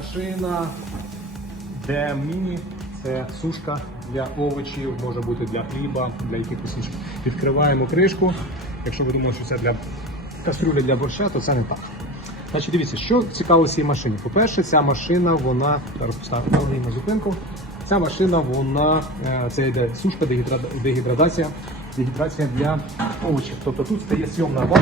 Машина де міні це сушка для овочів, може бути для хліба, для якихось інших. Відкриваємо кришку. Якщо ви думали, що це для кастрюлі для борща, то це не так. Значить, дивіться, що цікаво цій машині. По-перше, ця машина, вона зараз поставимо на зупинку. Ця машина, вона е, це йде сушка, дегідра- дегідратація, дегідрація для овочів. Тобто тут стає сйомна легко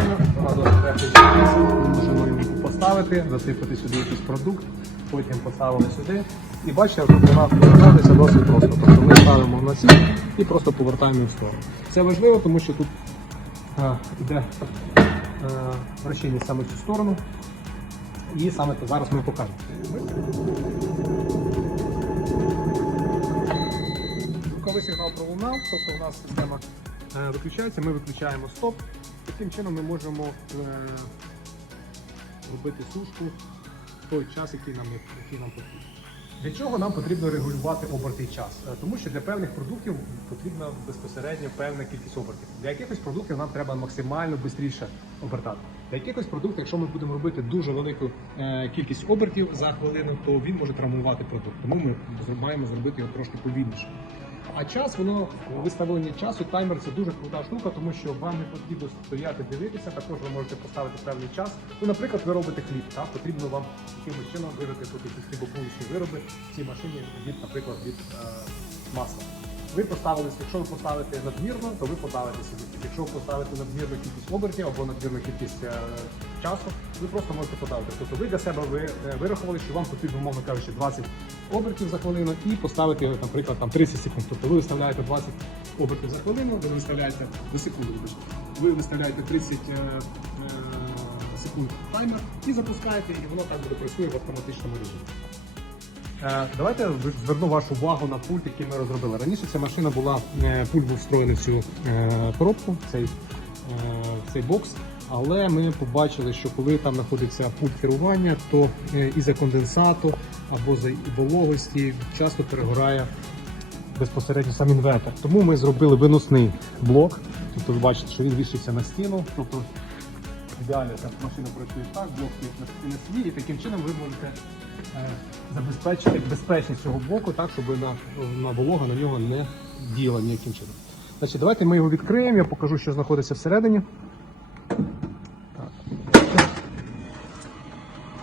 Ми можемо її поставити, засипати сюди якийсь продукт, потім поставили сюди. І бачите, тут вона повертається досить просто. Тобто ми ставимо на ці і просто повертаємо в сторону. Це важливо, тому що тут е, йде е, вращення саме в цю сторону. І саме це зараз ми покажемо. Сигнал пролунав, тобто у нас система е, виключається, ми виключаємо стоп. Таким чином ми можемо е, робити сушку в той час, який нам, який нам потрібен. Для чого нам потрібно регулювати обертий час? Е, Тому що для певних продуктів потрібна безпосередньо певна кількість обертів. Для якихось продуктів нам треба максимально швидше обертати. Для якихось продуктів, якщо ми будемо робити дуже велику кількість обертів за хвилину, то він може травмувати продукт. Тому ми маємо зробити його трошки повільніше. А час, воно виставлення часу, таймер це дуже крута штука, тому що вам не потрібно стояти дивитися. Також ви можете поставити певний час. Ну, наприклад, ви робите хліб, так? потрібно вам якимось чином вирити тут якісь хлібобулочні вироби в цій машині від, наприклад, від е, масла. Ви поставили, якщо ви поставите надмірно, то ви подавите собі. Якщо ви поставите надмірну кількість обертів або надмірну кількість е, часу, ви просто можете подавити. Тобто ви для себе ви, е, вирахували, що вам потрібно, мовно кажучи, 20 обертів за хвилину і поставити, наприклад, там 30 секунд. Тобто ви виставляєте 20 обертів за хвилину, ви виставляєте за секунду, ви виставляєте 30 е, е, секунд таймер і запускаєте, і воно так буде працює в автоматичному режимі. Е, Давайте зверну вашу увагу на пульт, який ми розробили. Раніше ця машина була, е, пульт був встроєний в цю коробку, цей, е, в цей бокс. Але ми побачили, що коли там знаходиться пульт керування, то е, із-за конденсату або за вологості часто перегорає безпосередньо сам інвертор. Тому ми зробили виносний блок. Тобто ви бачите, що він вішається на стіну. Тобто ідеально так машина працює так, блок стоїть на, стіні, і таким чином ви можете е, забезпечити безпечність цього блоку так, щоб на, на волога на нього не діяла ніяким чином. Значить, давайте ми його відкриємо, я покажу, що знаходиться всередині. Так.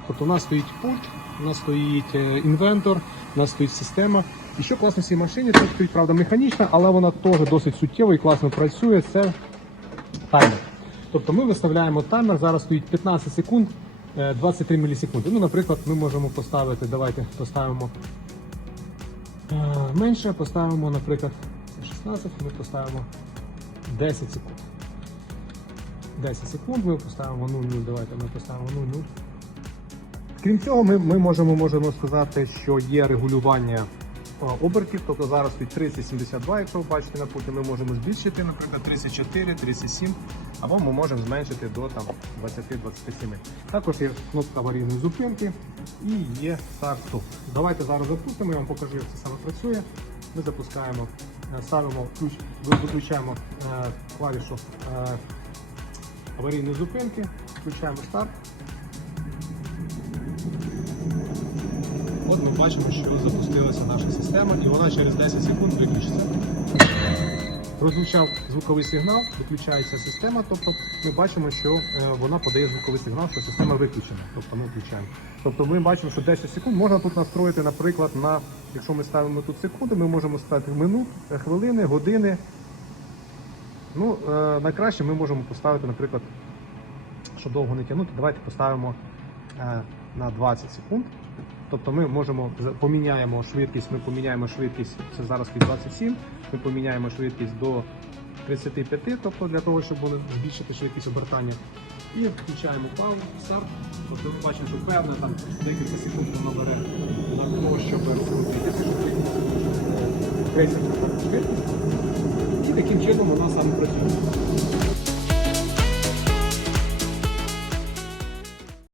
Тобто у нас стоїть пульт, у нас стоїть е, інвентор, у нас стоїть система. І що класно в цій машині, тут стоїть, правда, механічна, але вона теж досить суттєво і класно працює. Це таймер. Тобто ми виставляємо таймер, зараз стоїть 15 секунд, е, 23 мілісекунди. Ну, наприклад, ми можемо поставити, давайте поставимо е, менше, поставимо, наприклад, 16, ми поставимо 10 секунд. 10 секунд, ми поставимо 0,0, давайте ми поставимо 0,0. Крім цього, ми, ми можемо, можемо сказати, що є регулювання е, обертів, тобто зараз стоїть 30-72, якщо ви бачите на пульті, ми можемо збільшити, наприклад, 34, 37, або ми можемо зменшити до 20-27. Також є кнопка аварійної зупинки і є старт-стоп. Давайте зараз запустимо, я вам покажу, як це саме працює. Ми запускаємо, е, ставимо ключ, виключаємо е, клавішу е, аварійної зупинки, включаємо старт. Бачимо, що запустилася наша система і вона через 10 секунд виключиться. Прозвучав звуковий сигнал, виключається система, тобто ми бачимо, що е, вона подає звуковий сигнал, що система виключена. Тобто ми включаємо. Тобто ми бачимо, що 10 секунд можна тут настроїти, наприклад, на якщо ми ставимо тут секунди, ми можемо ставити минут, е, хвилини, години. Ну, е, найкраще ми можемо поставити, наприклад, щоб довго не тягнути, давайте поставимо на 20 секунд. Тобто ми можемо поміняємо швидкість, ми поміняємо швидкість, це зараз від 27, ми поміняємо швидкість до 35, тобто для того, щоб збільшити швидкість обертання. І включаємо паузу, старт. Тобто ми бачимо, що певно там декілька секунд воно бере для того, щоб розкрутитися, щоб швидкість. І таким чином вона саме працює.